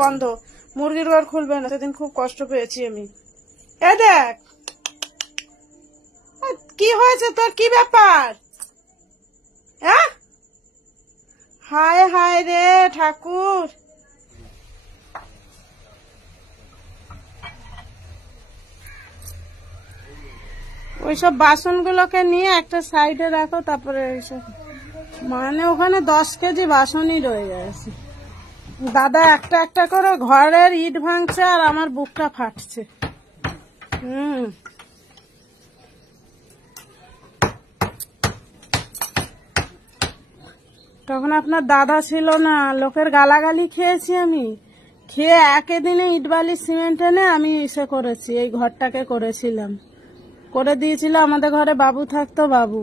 বন্ধ, মুরগির ঘর খুলবে না। সেদিন খুব কষ্ট পেয়েছি আমি। এ দেখ কি হয়েছে তোর, কি ব্যাপার? হ্যাঁ, হায় হায় রে ঠাকুর। ওইসব বাসনগুলোকে নিয়ে একটা সাইডে রাখো, তারপরে ওইসব মানে ওখানে 10 কেজি বাসনই রয়ে গেছে। দাদা একটা একটা করে ঘরের ইট ভাঙছে আর আমার বুকটা ফাটছে। তখন আপনার দাদা ছিল না, লোকের গালাগালি খেয়েছি আমি। খেয়ে একদিনে ইট বালি সিমেন্ট এনে আমি এসে করেছি, এই ঘরটাকে করেছিলাম, করে দিয়েছিল। আমাদের ঘরে বাবু থাকতো, বাবু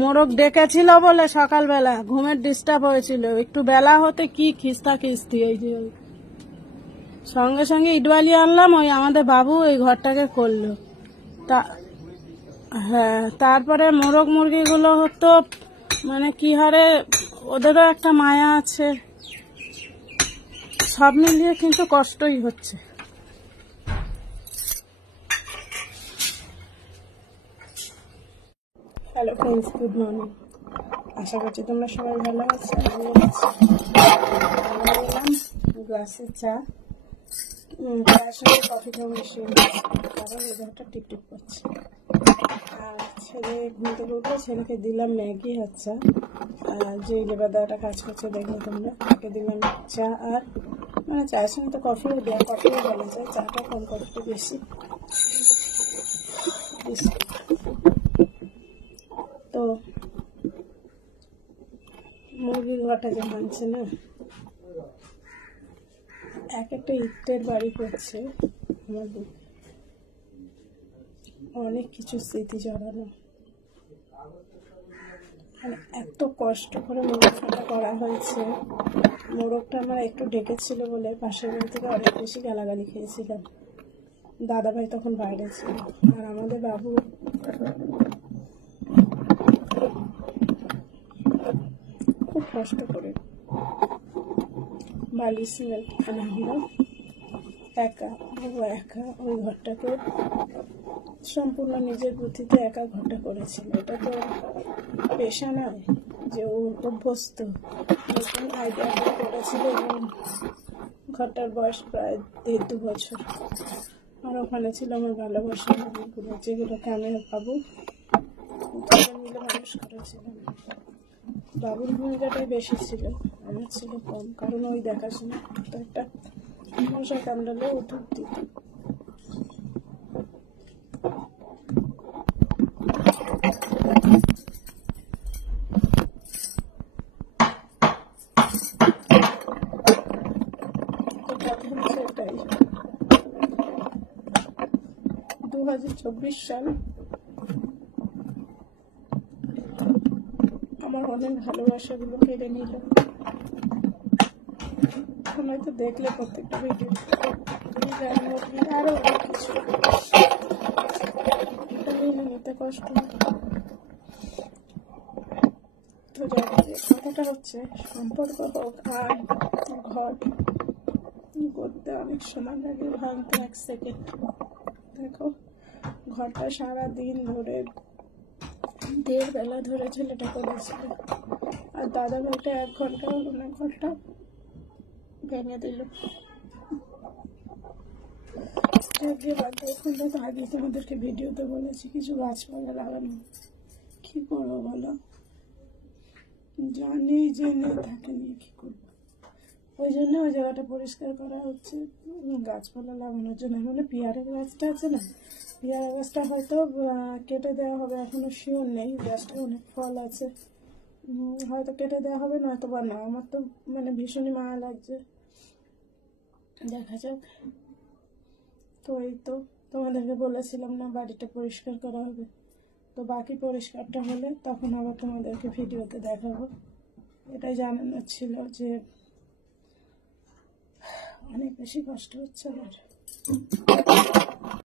মোরগ ডেকেছিল বলে সকালবেলা ঘুমের ডিস্টার্ব হয়েছিল, একটু বেলা হতে কি খিস্তা খিস্তি, এই যে সঙ্গে সঙ্গে ইটবালি আনলাম, ওই আমাদের বাবু এই ঘরটাকে করলো। হ্যাঁ, তারপরে মোরগ মুরগিগুলো হতো মানে কি হারে, ওদেরও একটা মায়া আছে। সব মিলিয়ে কিন্তু কষ্টই হচ্ছে। Hello friends, good morning. আশা করছি তোমরা সবাই ভালো আছো। গ্লাসে চা, চায়ের সঙ্গে কফিটাও মিশিয়ে নিচ্ছি, কারণ এই ঘরটা টিপটিপ করছে। আর ছেলে ঘুম থেকে উঠে ছেলেকে দিলাম ম্যাগি আর চা। আর যে লেবাদাটা কাজ করছে দেখবে তোমরা, তাকে দিলাম চা। আর মানে চায়ের সঙ্গে তো কফিও দেওয়া, কফিও বলা যায়, চাটা কম করে একটু বেশি। তো মুরগির ঘরটা যে ভাঙছে না, এক একটা ইটের বাড়ি করছে আমার বুক, অনেক কিছু স্মৃতি জড়ানো। মানে এত কষ্ট করে মোরগটা করা হয়েছে। মোরগটা আমার একটু ডেকেছিল বলে পাশের বাড়ি থেকে অনেক বেশি গালাগালি খেয়েছিলাম। দাদাভাই তখন বাইরে ছিল, আর আমাদের বাবু খুব কষ্ট করে বালি সিমেন্ট আনা হলো, একা বাবু একা ওই ঘরটাকে সম্পূর্ণ নিজের বুদ্ধিতে একা ঘরটা করেছিল। এটা তো পেশা নয় যে ও অভ্যস্ত, আইডিয়া করে করেছিল। এবং ঘরটার বয়স প্রায় 1.5-2 বছর। আর ওখানে ছিল আমার ভালোবাসা মানুষগুলো, যেগুলোকে আমি বাবু মিলে মানুষ করেছিলাম। বাবুর ভূমিকাটাই বেশি ছিল, আমার ছিল কম, কারণ ওই দেখাশোনা তো একটা মশা কামড়ালে ওষুধ দিত। এটাই 2024 সাল আমার অনেক ভালোবাসাগুলো কেড়ে নিল। হয়তো দেখলে প্রত্যেকটা ভিডিও আরো অনেক কিছু নিতে কষ্ট। তো কথাটা হচ্ছে, সম্পর্ক হোক আর ঘর করতে অনেক সময় লাগে, ভাঙতে 1 সেকেন্ড। দেখো ঘরটা সারাদিন ধরে 1.5 বেলা ধরে ছেলেটা করেছিল, আর দাদা ভাইটা 1 ঘন্টা হলো না ঘরটা ভেঙে দিল। আগে তোমাদেরকে ভিডিওতে বলেছি কিছু গাছপালা লাগানো, কি করবো বলো, জানি জেনে থাকে নিয়ে কি করবো। ওই জন্য ওই জায়গাটা পরিষ্কার করা হচ্ছে গাছপালা লাগানোর জন্য। মানে পেয়ারা গাছটা আছে না, পেয়ারা গাছটা হয়তো কেটে দেওয়া হবে, এখনো শিওর নেই। গাছটা অনেক ফল আছে, হয়তো কেটে দেওয়া হবে, নয়তো বা না। আমার তো মানে ভীষণই মায়া লাগছে, দেখা যাক। তো এই তো তোমাদেরকে বলেছিলাম না বাড়িটা পরিষ্কার করা হবে, তো বাকি পরিষ্কারটা হলে তখন আবার তোমাদেরকে ভিডিওতে দেখাবো। এটাই জানানোর ছিল যে অনেক বেশি কষ্ট হচ্ছে আমার।